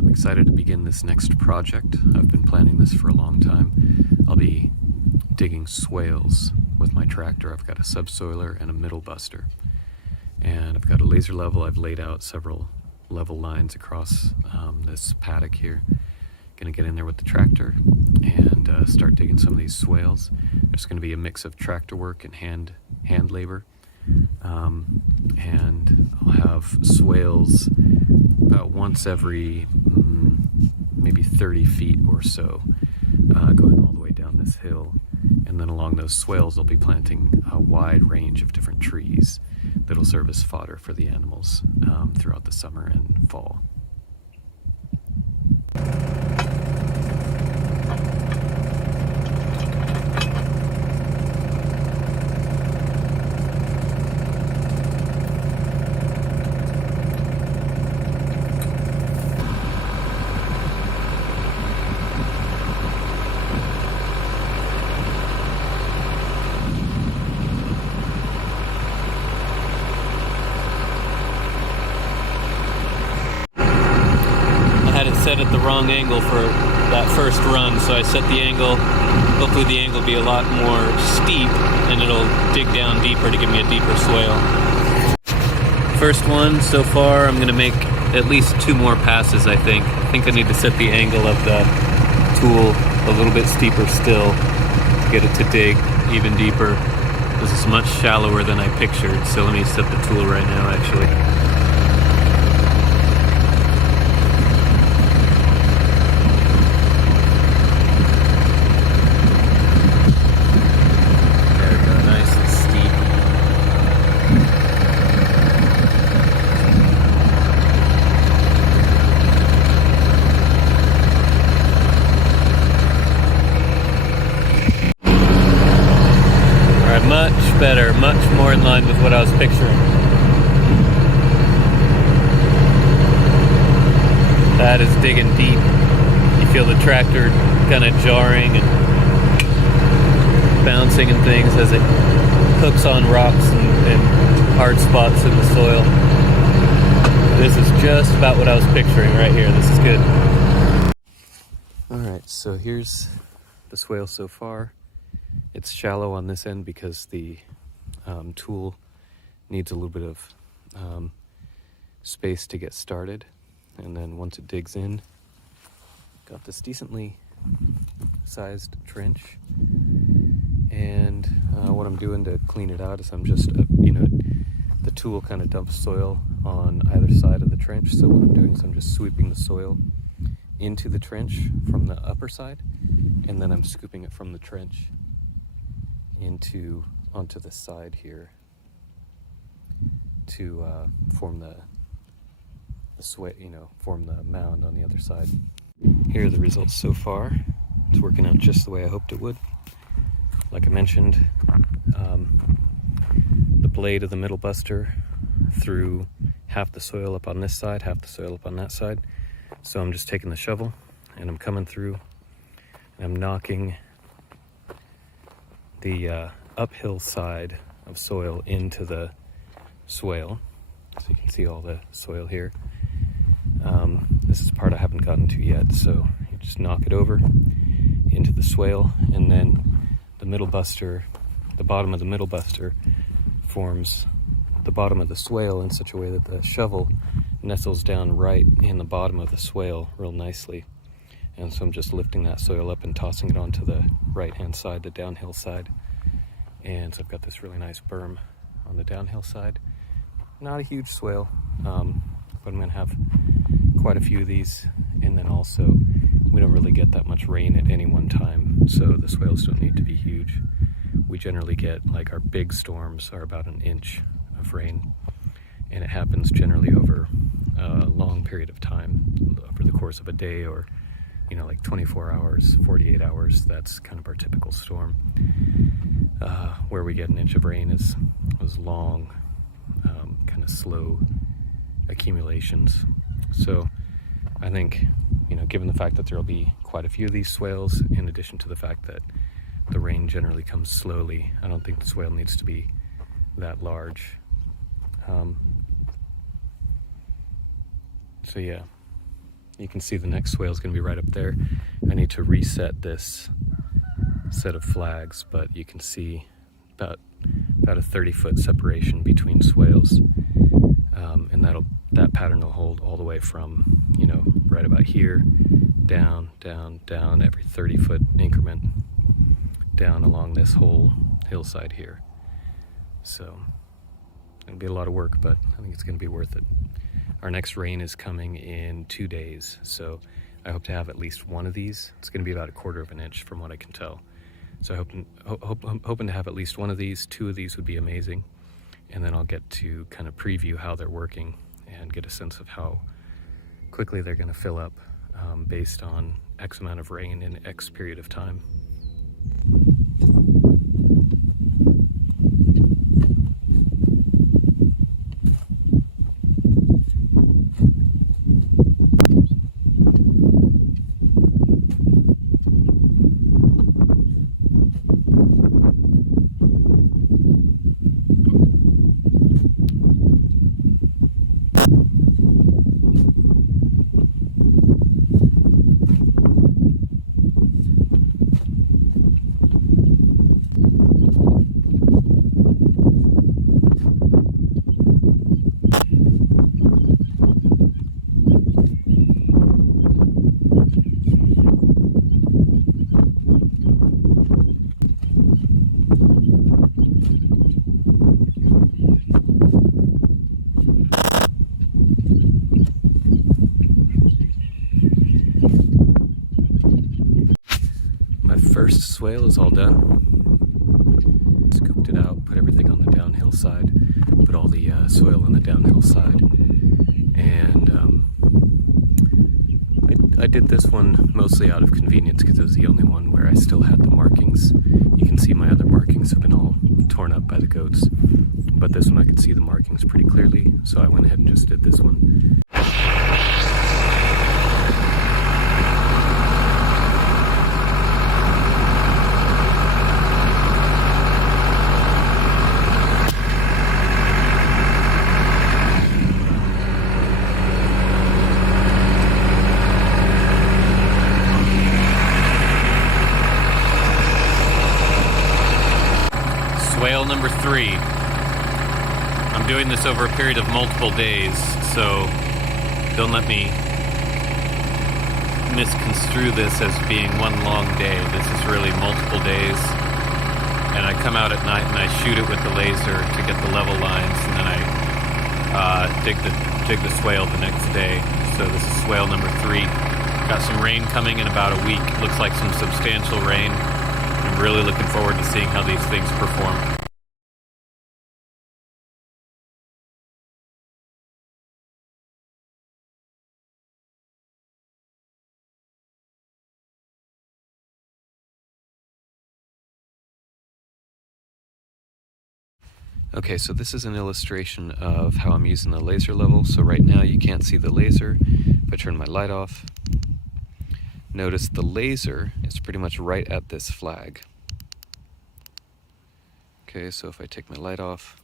I'm excited to begin this next project. I've been planning this for a long time. I'll be digging swales with my tractor. I've got a subsoiler and a middle buster. And I've got a laser level. I've laid out several level lines across this paddock here. Gonna get in there with the tractor and start digging some of these swales. There's gonna be a mix of tractor work and hand labor. And I'll have swales about once every maybe 30 feet or so, going all the way down this hill. And then along those swales I'll be planting a wide range of different trees that'll serve as fodder for the animals throughout the summer and fall. Set at the wrong angle for that first run, so I set the angle. Hopefully the angle will be a lot more steep and it'll dig down deeper to give me a deeper swale. First one so far, I'm gonna make at least 2 more passes, I think. I think I need to set the angle of the tool a little bit steeper still to get it to dig even deeper. This is much shallower than I pictured, so let me set the tool right now actually. Much better, much more in line with what I was picturing. That is digging deep. You feel the tractor kind of jarring and bouncing and things as it hooks on rocks and hard spots in the soil. This is just about what I was picturing right here. This is good. Alright, so here's the swale so far. It's shallow on this end because the tool needs a little bit of space to get started. And then once it digs in, got this decently sized trench. And what I'm doing to clean it out is I'm just, the tool kind of dumps soil on either side of the trench. So what I'm doing is I'm just sweeping the soil into the trench from the upper side. And then I'm scooping it from the trench onto the side here to form the form the mound on the other side. Here are the results so far. It's working out just the way I hoped it would. Like I mentioned, the blade of the middle buster threw half the soil up on this side, half the soil up on that side. So I'm just taking the shovel and I'm coming through and I'm knocking the uphill side of soil into the swale. So you can see all the soil here. This is the part I haven't gotten to yet, so you just knock it over into the swale, and then the middle buster, the bottom of the middle buster forms the bottom of the swale in such a way that the shovel nestles down right in the bottom of the swale real nicely. And so I'm just lifting that soil up and tossing it onto the right-hand side, the downhill side. And so I've got this really nice berm on the downhill side. Not a huge swale, but I'm gonna have quite a few of these. And then also, we don't really get that much rain at any one time, so the swales don't need to be huge. We generally get, like, our big storms are about 1 inch of rain, and it happens generally over a long period of time, over the course of a day, or like 24 hours, 48 hours. That's kind of our typical storm. Where we get 1 inch of rain is long, kind of slow accumulations. So I think, given the fact that there'll be quite a few of these swales, in addition to the fact that the rain generally comes slowly, I don't think the swale needs to be that large. So yeah, You can see the next swale is going to be right up there. I need to reset this set of flags, but you can see about a 30-foot separation between swales, and that pattern will hold all the way from, you know, right about here, down, down, down, every 30-foot increment, down along this whole hillside here. So it'll be a lot of work, but I think it's going to be worth it. Our next rain is coming in 2 days, so I hope to have at least one of these. It's going to be about 1/4 of an inch from what I can tell. So I'm hoping to have at least one of these. 2 of these would be amazing. And then I'll get to kind of preview how they're working and get a sense of how quickly they're going to fill up based on X amount of rain in X period of time. First swale is all done. Scooped it out, put everything on the downhill side, put all the soil on the downhill side, and I did this one mostly out of convenience because it was the only one where I still had the markings. You can see my other markings have been all torn up by the goats, but this one I could see the markings pretty clearly, so I went ahead and just did this one. Swale number 3. I'm doing this over a period of multiple days, so don't let me misconstrue this as being one long day. This is really multiple days, and I come out at night and I shoot it with the laser to get the level lines, and then I dig the swale the next day. So this is swale number 3. Got some rain coming in about a week. Looks like some substantial rain. I'm really looking forward to seeing how these things perform. Okay, so this is an illustration of how I'm using the laser level. So right now you can't see the laser. If I turn my light off, notice the laser is pretty much right at this flag. Okay, so if I take my light off,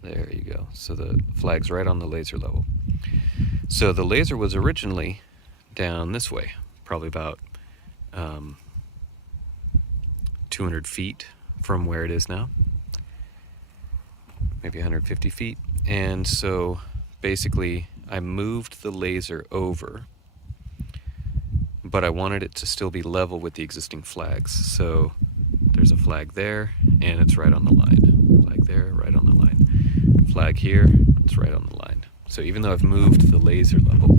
there you go. So the flag's right on the laser level. So the laser was originally down this way, probably about 200 feet from where it is now. Maybe 150 feet. And so basically I moved the laser over, but I wanted it to still be level with the existing flags. So there's a flag there, and it's right on the line. Flag there, right on the line. Flag here, it's right on the line. So even though I've moved the laser level,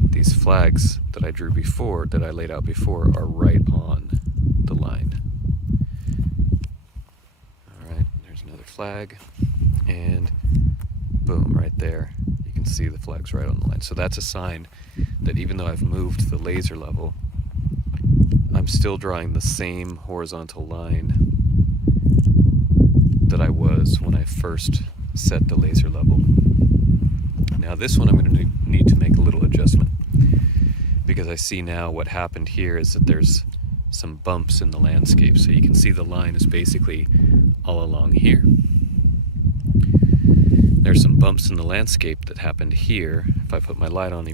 these flags that I drew before, that I laid out before, are right on the line. All right, there's another flag, and boom, right there. You can see the flag's right on the line. So that's a sign that even though I've moved the laser level, I'm still drawing the same horizontal line that I was when I first set the laser level. Now this one I'm going to need to make a little adjustment, because I see now what happened here is that there's some bumps in the landscape. So you can see the line is basically all along here. There's some bumps in the landscape that happened here. If if I put my light on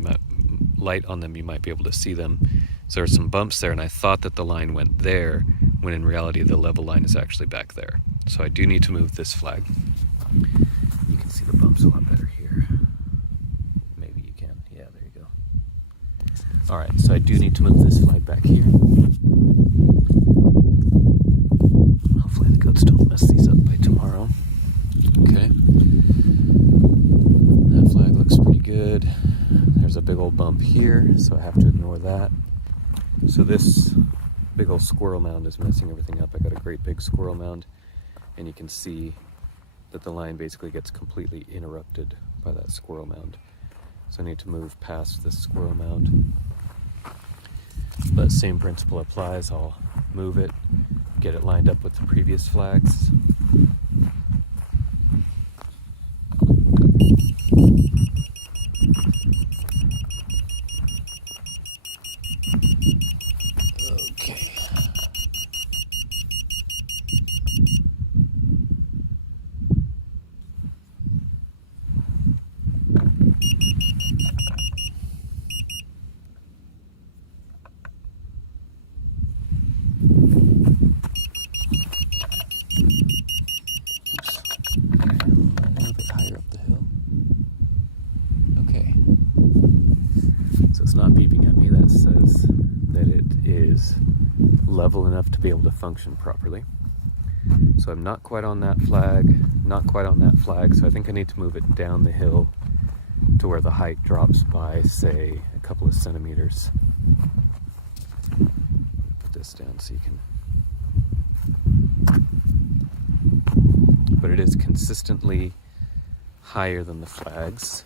them, you might be able to see them. So there are some bumps there, and I thought that the line went there, when in reality the level line is actually back there. So I do need to move this flag. You can see the bumps a lot better here. Maybe you can. Yeah, there you go. All right, so I do need to move this flag back here. Hopefully the goats don't mess these up by tomorrow. Okay. That flag looks pretty good. There's a big old bump here, so I have to ignore that. So this big old squirrel mound is messing everything up. I got a great big squirrel mound, and you can see that the line basically gets completely interrupted by that squirrel mound. So I need to move past this squirrel mound. But same principle applies. I'll move it, get it lined up with the previous flags. Okay. Not beeping at me. That says that it is level enough to be able to function properly. So I'm not quite on that flag, so I think I need to move it down the hill to where the height drops by, say, a couple of centimeters. Put this down so you can... But it is consistently higher than the flags.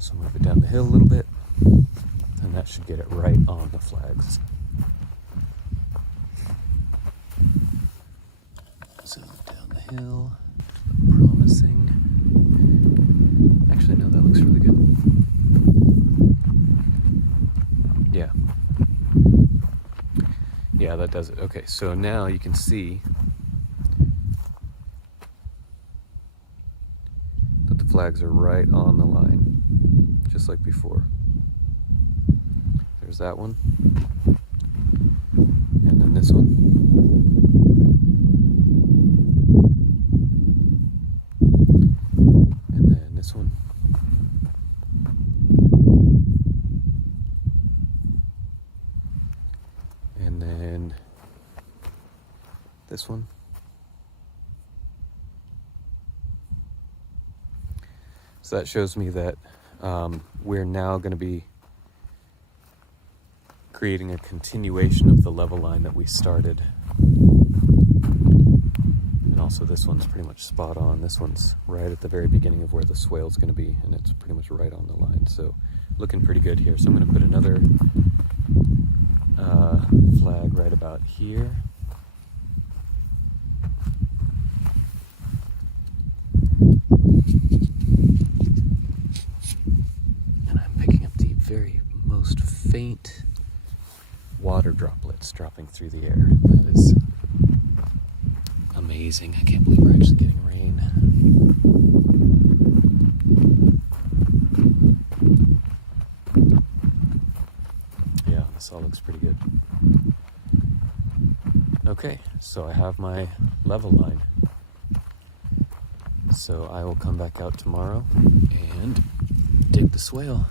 So move it down the hill a little bit, and that should get it right on the flags. So down the hill, promising. Actually, no, that looks really good. Yeah. Yeah, that does it. Okay, so now you can see that the flags are right on the line. Just like before. There's that one. And then this one. And then this one. And then this one. So that shows me that we're now going to be creating a continuation of the level line that we started. And also this one's pretty much spot on. This one's right at the very beginning of where the swale's going to be, and it's pretty much right on the line. So looking pretty good here. So I'm going to put another flag right about here. Very most faint water droplets dropping through the air. That is amazing. I can't believe we're actually getting rain. Yeah, this all looks pretty good. Okay, so I have my level line. So I will come back out tomorrow and dig the swale.